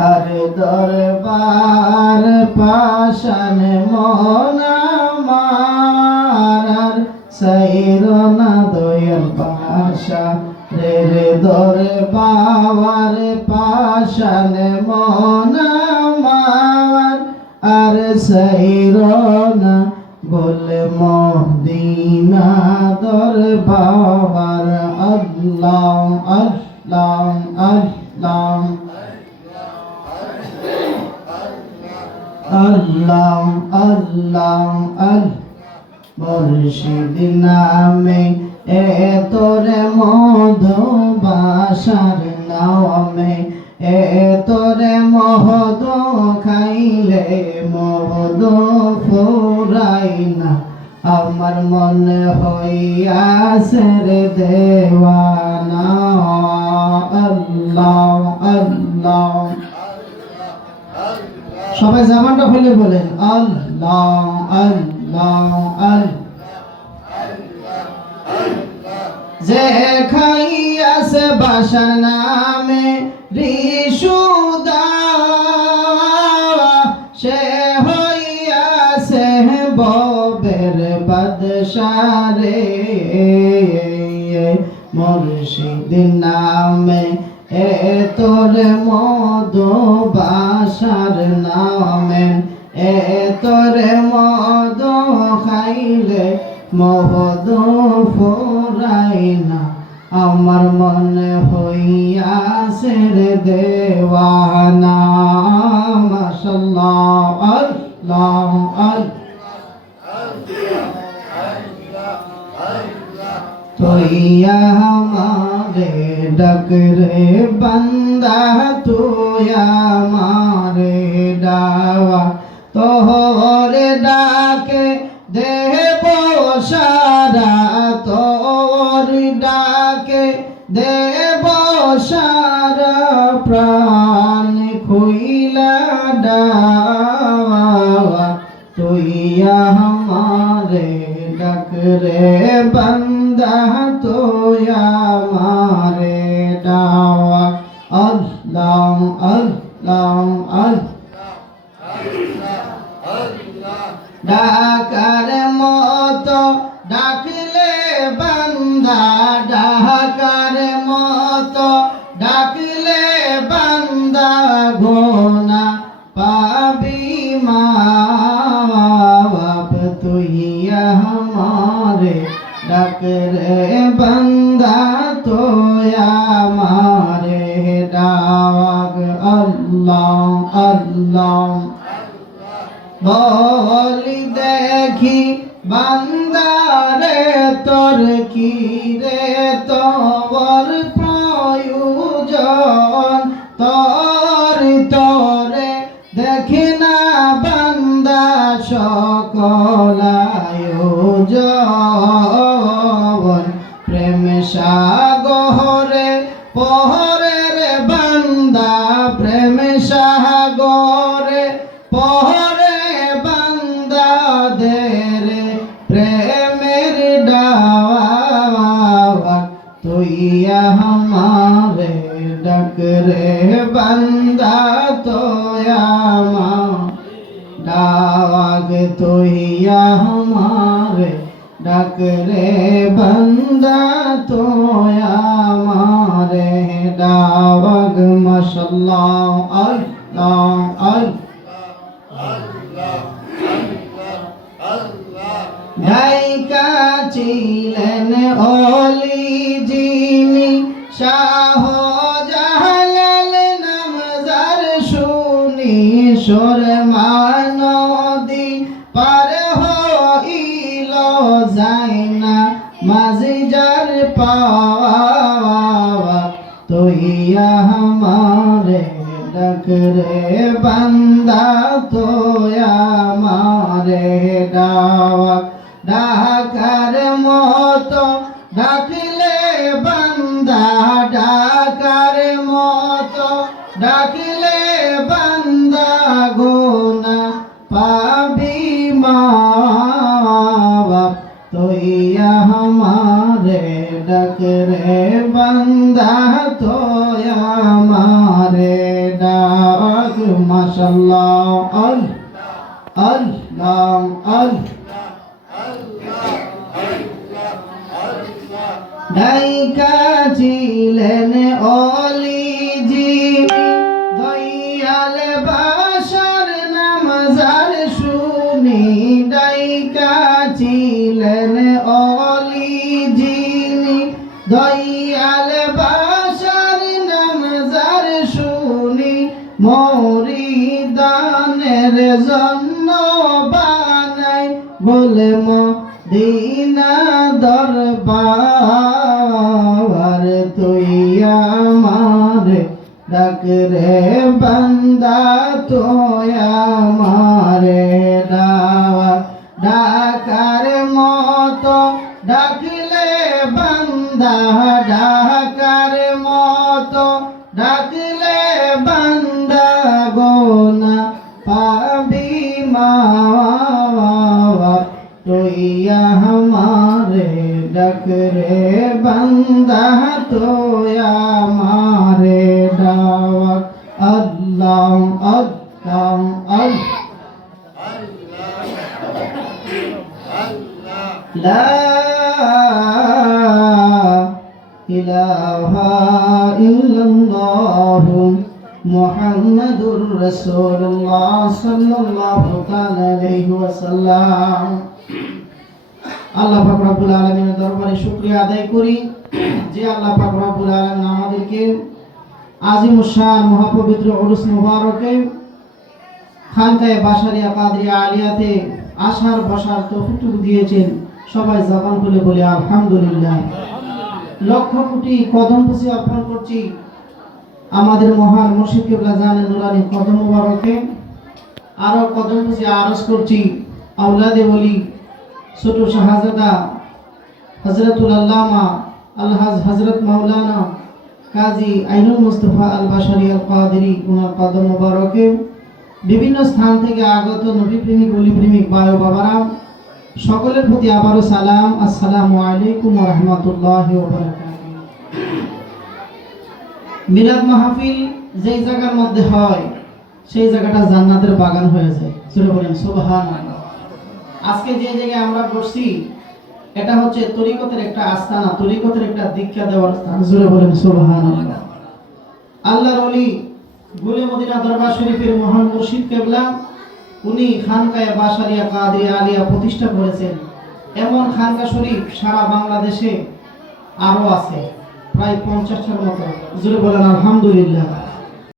আর দরবার পাশান মনামার সাইরনা দয়াল পাশা রে রে দরবার পাশান মনামার আর সাইরনা বলে মদিনা দরবার। আল্লাহ আল্লাহ। আল্লাহ আল্লাহ আল মুর্শিদ নামে এ তোরে মধু বাসার নামে এ তোরে মহদু খাইলে মহদু ফুরাই না আমার মনে হইয়াছে রে দেওয়ানা আল্লাহ আল্লাহ সবাই জামানটা খুলে বলেন। আল্লাহ আল্লাহ আল যে খাইয়াছে বাসার নামে রিসুদা সে হইয়াছে ববের বাদশারে। মুর্শিদ নামে এ তোর মধু বাসার এ তোর মধু খাইলে, মহদু ফুরাই না আমার মনে হইয়াছে রে দেওয়ানা, মাশাল্লাহ, আল্লাহ। আল্লাহ তোইয়া আমারে ডাক রে বান্দা তুয়া মারে ডাওয়া তোহর ডাকে, দেব সারা তোর ডাকে, দেব সারা প্রাণ খুইলা ডাওয়া। তুইয়া আমারে ডাক রে বান্দা তোয়া মারে ডাওয়া। আল্লাহ আল্লাহ আল্লাহ। ডাকার মতো ডাকলে বান্দা, ডাকার মতো ডাকলে বান্দা, ঘোনা পাবি মাপ তুই আমারে ডাকরে বান্দা, তোয়া মারে ডাক। আল্লাহ আল্লাহ। বলি দেখি বান্দারে তোর কি রে? তোর প্রয়োজন তোর তোরে দেখি না বান্দা সকল দয়ামা ডাক তোহিয়া হমারে ডাক রে বন্দা তোয়ামারে ডাক মশাল্লা আল্লাহ আল্লাহ ভাই কাচিলেন অলি যিনি শাহ সুরমা নদী পার হইল যায় না। মাঝি যার পাওয়া তুই আমারে ডাক রে, বান্দা তুই মারে ডাওয়া ডাকার মত ডাকিলে বান্দা, ডাকার মত ডাকিলে ডাক ডা আল আল্লাহ আল ডাইকা ছিলেন অলি শুনি মরি দানের জন্য বানাই বলে মদিনা দরবার, তুই আমার ডাক রে বান্দা, তুই আমারে ডাওয়া ডাকার মতো ডাকলে বান্দা ডাকার আল্লাহ আল্লাহ আল্লাহ। لا إله إلا الله محمد رسول الله صلى الله عليه وسلم আল্লাহ পাক রব্বুল আলমিনের দরবারে শুক্রিয়া আদায় করি যে আল্লাহ পাক রব্বুল আলমিন আমাদেরকে আজিমুশান মহাপবিত্র উরুস মুবারকে খানকায়ে বাসারিয়া কাদরিয়া আলিয়াতে আসার বসার তৌফিক দিয়েছেন। সবাই জবান খুলে বলে আলহামদুলিল্লাহ। লক্ষ কোটি কদম পুষি অর্পণ করছি আমাদের মহান মুর্শিদ কেবলা জানেন নুরানি কদম মুবারকে। আরও কদম পুষি আরজ করছি আউলাদে বলি ছোট শাহজাদা হজরতুল আল্লামা, আলহাজ হজরত মাওলানা কাজী আইনুল মুস্তফা আল বাসারি আল কাদেরি উনার কদম মুবারকে বিভিন্ন স্থান থেকে আগত নবী প্রেমিক অলি প্রেমিক বায়ু বাবারা, সকলের প্রতি আবারও সালাম, আসসালামু আলাইকুম রহমতুল্লাহ মিলাদ মাহফিল যেই জায়গার মধ্যে হয়, সেই জায়গাটা জান্নাতের বাগান হয়ে যায়। চলে বলেন সুবহান আজকে যে জায়গায় আমরা বসছি এটা হচ্ছে তরিকতের একটা আস্তানা তরিকতের একটা দীক্ষা দেওয়ার স্থান। জুড়ে বলেন সুবহান আল্লাহর অলি গুলে মদিনা দরবার শরীফের মহান মুর্শিদ কেবলা, উনি খানকায় বাসারিয়া কাদিয়া আলিয়া প্রতিষ্ঠা করেছেন। এমন খানকা শরীফ সারা বাংলাদেশে আরও আছে, প্রায় পঞ্চাশটার মতো। জুড়ে বলেন, আলহামদুলিল্লাহ।